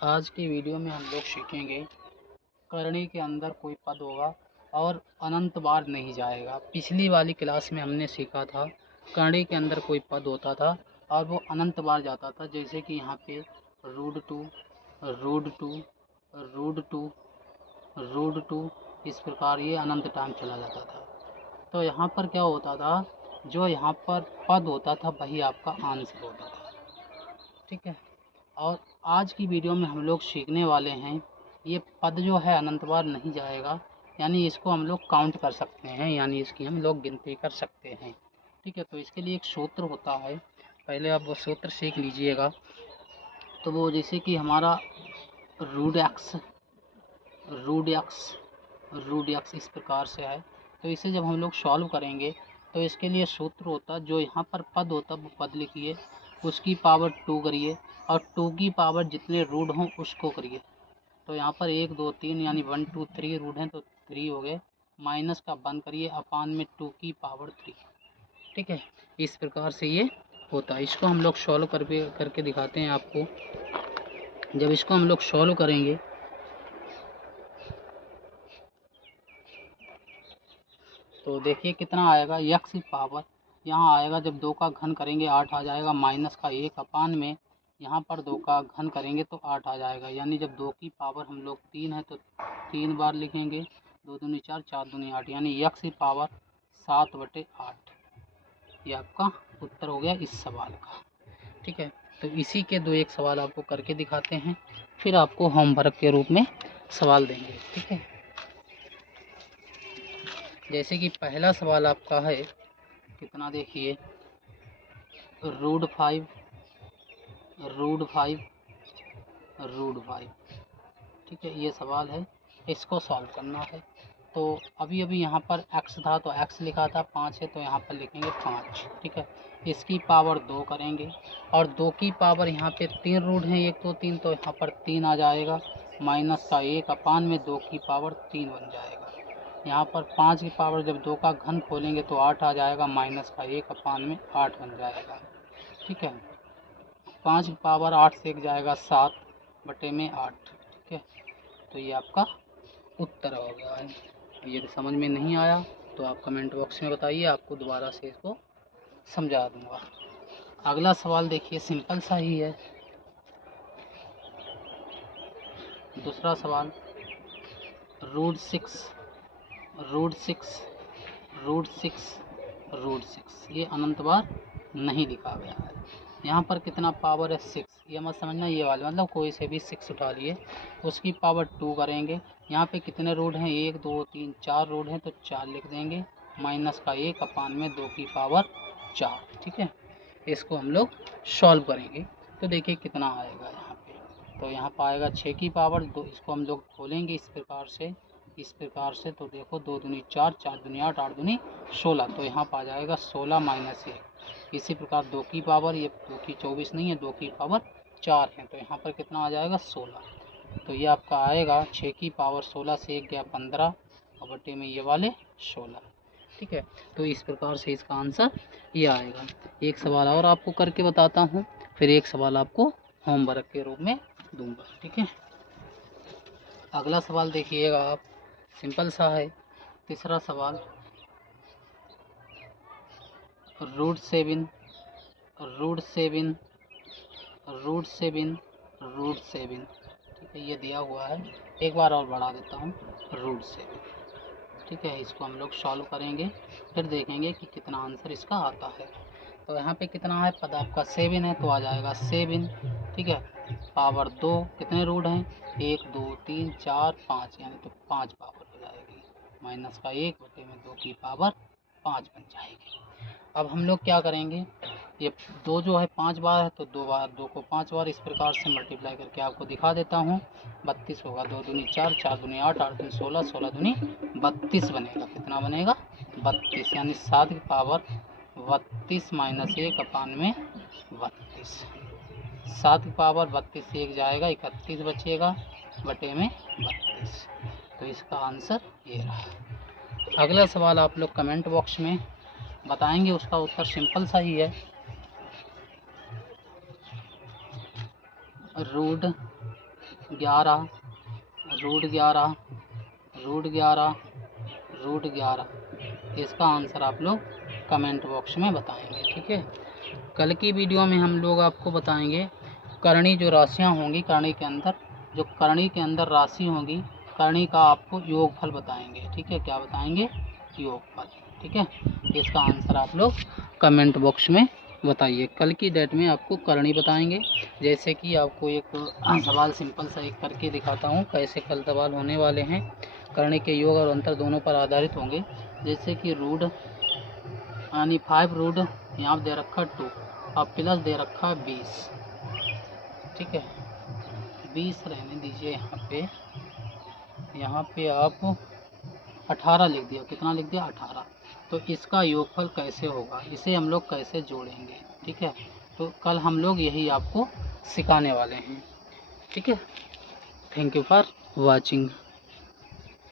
आज की वीडियो में हम लोग सीखेंगे करणी के अंदर कोई पद होगा और अनंत बार नहीं जाएगा। पिछली वाली क्लास में हमने सीखा था करणी के अंदर कोई पद होता था और वो अनंत बार जाता था, जैसे कि यहाँ पे root two, root two, root two, root two, इस प्रकार ये अनंत टाइम चला जाता था। तो यहाँ पर क्या होता था, जो यहाँ पर पद होता था वही आपका आंसर होता था। ठीक है। और आज की वीडियो में हम लोग सीखने वाले हैं, ये पद जो है अनंत बार नहीं जाएगा, यानी इसको हम लोग काउंट कर सकते हैं, यानी इसकी हम लोग गिनती कर सकते हैं। ठीक है। तो इसके लिए एक सूत्र होता है, पहले आप वो सूत्र सीख लीजिएगा। तो वो जैसे कि हमारा root x, root x, root x इस प्रकार से है। तो इसे जब हम लोग सॉल्व करेंगे तो इसके लिए सूत्र होता, जो यहाँ पर पद होता वो पद लिखिए, उसकी पावर 2 करिए और 2 की पावर जितने रूट हों उसको करिए। तो यहाँ पर 1 2 3 यानी 1 2 3 रूट हैं तो 3 हो गए, माइनस का 1 करिए अपान में 2 की पावर 3। ठीक है। इस प्रकार से ये होता है। इसको हम लोग सॉल्व करके दिखाते हैं आपको। जब इसको हम लोग सॉल्व करेंगे तो देखिए कितना आएगा, यक्स की पावर यहाँ आएगा, जब 2 का घन करेंगे 8 आ जाएगा, माइनस का 1 अपान में यहाँ पर 2 का घन करेंगे तो 8 आ जाएगा, यानी जब 2 की पावर हम लोग 3 है तो 3 बार लिखेंगे, 2 दूनी 4, 4 दूनी 8, यानी यक्स की पावर 7/8। ये आपका उत्तर हो गया इस सवाल का। ठीक है। तो इसी के 2 एक सवाल आपको करके दिखाते हैं, फिर आपको होमवर्क के रूप में सवाल देंगे। ठीक है। जैसे कि पहला सवाल आपका है, कितना देखिए, रूट 5, रूट 5, रूट 5। ठीक है, ये सवाल है, इसको सॉल्व करना है। तो अभी अभी यहाँ पर x था तो x लिखा था, 5 है तो यहाँ पर लिखेंगे 5। ठीक है। इसकी पावर 2 करेंगे और 2 की पावर यहाँ पे 3 रूट हैं, 1 2 3, तो यहाँ पर 3 आ जाएगा, माइनस का 1 अपान में 2 की पावर 3 बन जाएगा। यहाँ पर 5 की पावर जब 2 का घन खोलेंगे तो 8 आ जाएगा, माइनस का 1 अपान में 8 बन जाएगा। ठीक है। 5 की पावर 8 से 1 जाएगा, 7/8। ठीक है। तो ये आपका उत्तर हो गया है। यदि समझ में नहीं आया तो आप कमेंट बॉक्स में बताइए, आपको दोबारा से इसको समझा दूंगा। अगला सवाल देखिए, सिंपल सा ही है। दूसरा सवाल, रूट 6, रूट 6, रूट 6, रूट 6, ये अनंत बार नहीं लिखा गया है। यहाँ पर कितना पावर है, 6, ये मत समझना ये वाले, मतलब कोई से भी 6 उठा लिए, उसकी पावर 2 करेंगे। यहाँ पे कितने रोड हैं, 1 2 3 4 रोड हैं तो 4 लिख देंगे, माइनस का 1 अपान में 2 की पावर 4। ठीक है। इसको हम लोग सॉल्व करेंगे तो देखिए कितना आएगा यहाँ पे। तो यहाँ पर आएगा 6 की पावर 2, इसको हम लोग खोलेंगे इस प्रकार से, इस प्रकार से। तो देखो 2 दूनी 4, 4 दूनी 8, 8 दूनी 16, तो यहाँ पर आ जाएगा 16 माइनस 1। इसी प्रकार 2 की पावर, ये 2 की 24 नहीं है, 2 की पावर 4 है, तो यहाँ पर कितना आ जाएगा 16। तो ये आपका आएगा 6 की पावर 16 से 1 गया 15 और बटे में ये वाले 16। ठीक है। तो इस प्रकार से इसका आंसर ये आएगा। एक सवाल और आपको करके बताता हूँ, फिर एक सवाल आपको होमवर्क के रूप में दूंगा। ठीक है। अगला सवाल देखिएगा आप, सिंपल सा है। तीसरा सवाल, रूट 7, रूट 7, रूट 7, रूट 7। ठीक है, ये दिया हुआ है, एक बार और बढ़ा देता हूँ, रूट 7। ठीक है। इसको हम लोग सॉल्व करेंगे, फिर देखेंगे कि कितना आंसर इसका आता है। तो यहाँ पे कितना है, पद आपका 7 है तो आ जाएगा 7। ठीक है। पावर 2, कितने रूट हैं, 1 2 3 4 5, यानी तो 5 पावर हो जाएगी, माइनस का 1 बटे में 2 की पावर 5 बन जाएगी। अब हम लोग क्या करेंगे, ये 2 जो है 5 बार है तो 2 बार, 2 को 5 बार इस प्रकार से मल्टीप्लाई करके आपको दिखा देता हूँ। 32 होगा, 2 दूनी 4, 4 दूनी 8, 8 दूनी 16, 16 दूनी 32 बनेगा। कितना बनेगा, 32, यानी 7 की पावर 32 माइनस 1 अपान में 32। 7 की पावर 32 से 1 जाएगा, 31 बचेगा, बटे में 32। तो इसका आंसर ये रहा। अगला सवाल आप लोग कमेंट बॉक्स में बताएंगे, उसका उत्तर सिंपल सा ही है। रूट 11 √11 √11 √11। इसका आंसर आप लोग कमेंट बॉक्स में बताएंगे। ठीक है, कल की वीडियो में हम लोग आपको बताएंगे करणी जो राशियाँ होंगी, करणी के अंदर जो करणी के अंदर राशि होगी, करणी का आपको योगफल बताएंगे। ठीक है, क्या बताएंगे? योगफल। ठीक है, इसका आंसर आप लोग कमेंट बॉक्स में बताइए। कल की डेट में आपको करणी बताएंगे। जैसे कि आपको एक सवाल सिंपल सा एक करके दिखाता हूँ कैसे कल सवाल होने वाले हैं। करणी के योग और अंतर दोनों पर आधारित होंगे। जैसे कि रूट यानी 5 रूट यहाँ दे रखा 2 और प्लस दे रखा 20। ठीक है, 20 रहने दीजिए। यहाँ पे आप 18 लिख दिया। कितना लिख दिया? 18। तो इसका योगफल कैसे होगा, इसे हम लोग कैसे जोड़ेंगे? ठीक है, तो कल हम लोग यही आपको सिखाने वाले हैं। ठीक है, थैंक यू फॉर वॉचिंग।